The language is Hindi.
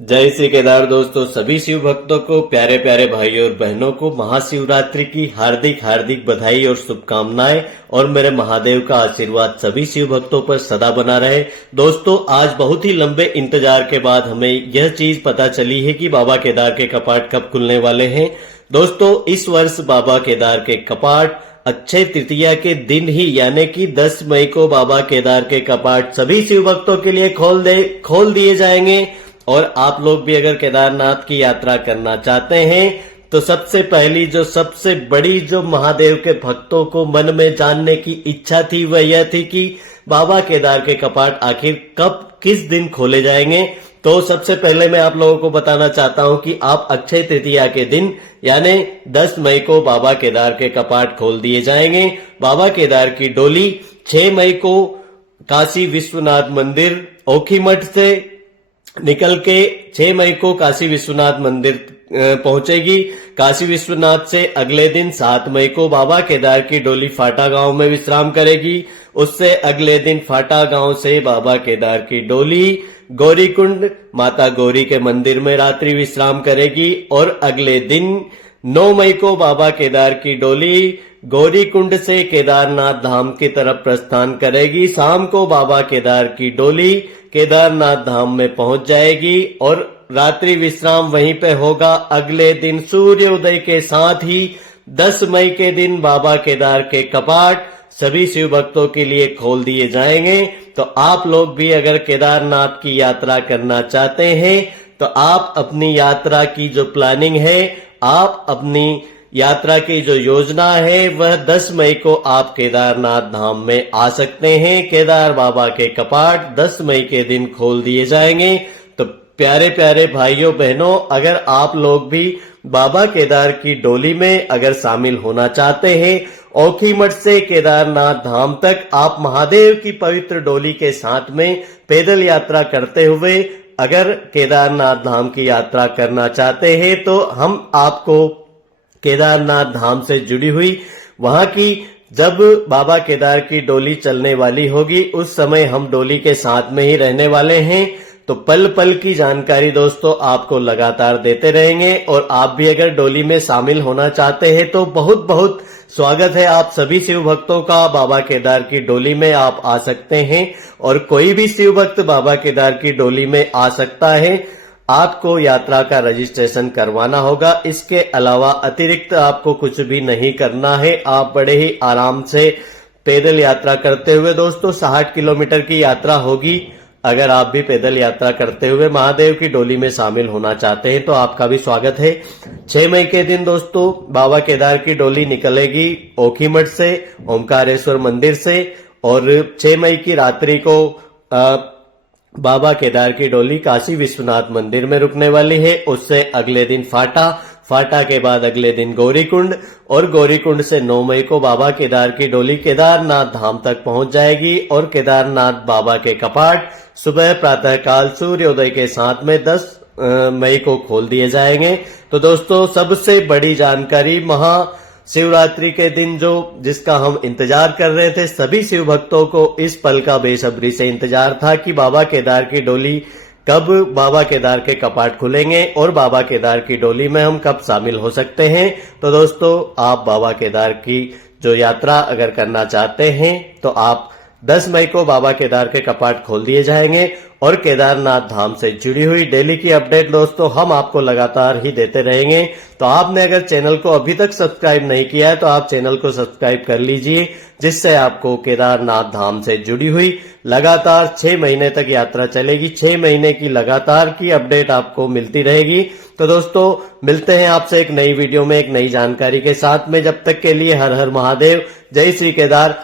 जय श्री केदार दोस्तों, सभी शिव भक्तों को, प्यारे प्यारे भाइयों और बहनों को महाशिवरात्रि की हार्दिक हार्दिक बधाई और शुभकामनाएं। और मेरे महादेव का आशीर्वाद सभी शिव भक्तों पर सदा बना रहे। दोस्तों, आज बहुत ही लंबे इंतजार के बाद हमें यह चीज पता चली है कि बाबा केदार के कपाट कब खुलने वाले हैं। दोस्तों, इस वर्ष बाबा केदार के कपाट अक्षय तृतीया के दिन ही यानी कि 10 मई को बाबा केदार के कपाट सभी शिव भक्तों के लिए खोल दिए जाएंगे। और आप लोग भी अगर केदारनाथ की यात्रा करना चाहते हैं तो सबसे पहली सबसे बड़ी महादेव के भक्तों को मन में जानने की इच्छा थी वह यह थी कि बाबा केदार के कपाट आखिर कब किस दिन खोले जाएंगे। तो सबसे पहले मैं आप लोगों को बताना चाहता हूं कि आप अक्षय तृतीया के दिन यानी 10 मई को बाबा केदार के कपाट खोल दिए जाएंगे। बाबा केदार की डोली 6 मई को काशी विश्वनाथ मंदिर ओखीमठ से निकल के 6 मई को काशी विश्वनाथ मंदिर पहुंचेगी। काशी विश्वनाथ से अगले दिन 7 मई को बाबा केदार की डोली फाटा गांव में विश्राम करेगी। उससे अगले दिन फाटा गांव से बाबा केदार की डोली गौरीकुंड माता गौरी के मंदिर में रात्रि विश्राम करेगी। और अगले दिन 9 मई को बाबा केदार की डोली गौरीकुंड से केदारनाथ धाम की तरफ प्रस्थान करेगी। शाम को बाबा केदार की डोली केदारनाथ धाम में पहुंच जाएगी और रात्रि विश्राम वहीं पे होगा। अगले दिन सूर्योदय के साथ ही 10 मई के दिन बाबा केदार के कपाट सभी शिव भक्तों के लिए खोल दिए जाएंगे। तो आप लोग भी अगर केदारनाथ की यात्रा करना चाहते हैं तो आप अपनी यात्रा की प्लानिंग है, आप अपनी यात्रा की योजना है वह 10 मई को आप केदारनाथ धाम में आ सकते हैं। केदार बाबा के कपाट 10 मई के दिन खोल दिए जाएंगे। तो प्यारे प्यारे भाइयों बहनों, अगर आप लोग भी बाबा केदार की डोली में अगर शामिल होना चाहते हैं, ओखीमठ से केदारनाथ धाम तक आप महादेव की पवित्र डोली के साथ में पैदल यात्रा करते हुए अगर केदारनाथ धाम की यात्रा करना चाहते हैं तो हम आपको केदारनाथ धाम से जुड़ी हुई वहां की जब बाबा केदार की डोली चलने वाली होगी उस समय हम डोली के साथ में ही रहने वाले हैं। तो पल पल की जानकारी दोस्तों आपको लगातार देते रहेंगे। और आप भी अगर डोली में शामिल होना चाहते हैं तो बहुत बहुत स्वागत है आप सभी शिव भक्तों का। बाबा केदार की डोली में आप आ सकते हैं और कोई भी शिव भक्त बाबा केदार की डोली में आ सकता है। आपको यात्रा का रजिस्ट्रेशन करवाना होगा। इसके अलावा अतिरिक्त आपको कुछ भी नहीं करना है। आप बड़े ही आराम से पैदल यात्रा करते हुए दोस्तों 60 किलोमीटर की यात्रा होगी। अगर आप भी पैदल यात्रा करते हुए महादेव की डोली में शामिल होना चाहते हैं तो आपका भी स्वागत है। 6 मई के दिन दोस्तों बाबा केदार की डोली निकलेगी ओखीमठ से ओमकारेश्वर मंदिर से और 6 मई की रात्रि को बाबा केदार की डोली काशी विश्वनाथ मंदिर में रुकने वाली है। उससे अगले दिन फाटा के बाद अगले दिन गौरीकुंड और गौरीकुंड से 9 मई को बाबा केदार की डोली केदारनाथ धाम तक पहुंच जाएगी। और केदारनाथ बाबा के कपाट सुबह प्रातःकाल सूर्योदय के साथ में 10 मई को खोल दिए जाएंगे। तो दोस्तों, सबसे बड़ी जानकारी महाशिवरात्रि के दिन जिसका हम इंतजार कर रहे थे, सभी शिव भक्तों को इस पल का बेसब्री से इंतजार था कि बाबा केदार की डोली कब बाबा केदार के कपाट खुलेंगे और बाबा केदार की डोली में हम कब शामिल हो सकते हैं। तो दोस्तों, आप बाबा केदार की यात्रा अगर करना चाहते हैं तो आप 10 मई को बाबा केदार के कपाट खोल दिए जाएंगे। और केदारनाथ धाम से जुड़ी हुई डेली की अपडेट दोस्तों हम आपको लगातार ही देते रहेंगे। तो आपने अगर चैनल को अभी तक सब्सक्राइब नहीं किया है तो आप चैनल को सब्सक्राइब कर लीजिए, जिससे आपको केदारनाथ धाम से जुड़ी हुई लगातार 6 महीने तक यात्रा चलेगी। 6 महीने की लगातार की अपडेट आपको मिलती रहेगी। तो दोस्तों, मिलते हैं आपसे एक नई वीडियो में एक नई जानकारी के साथ में। जब तक के लिए हर हर महादेव, जय श्री केदार।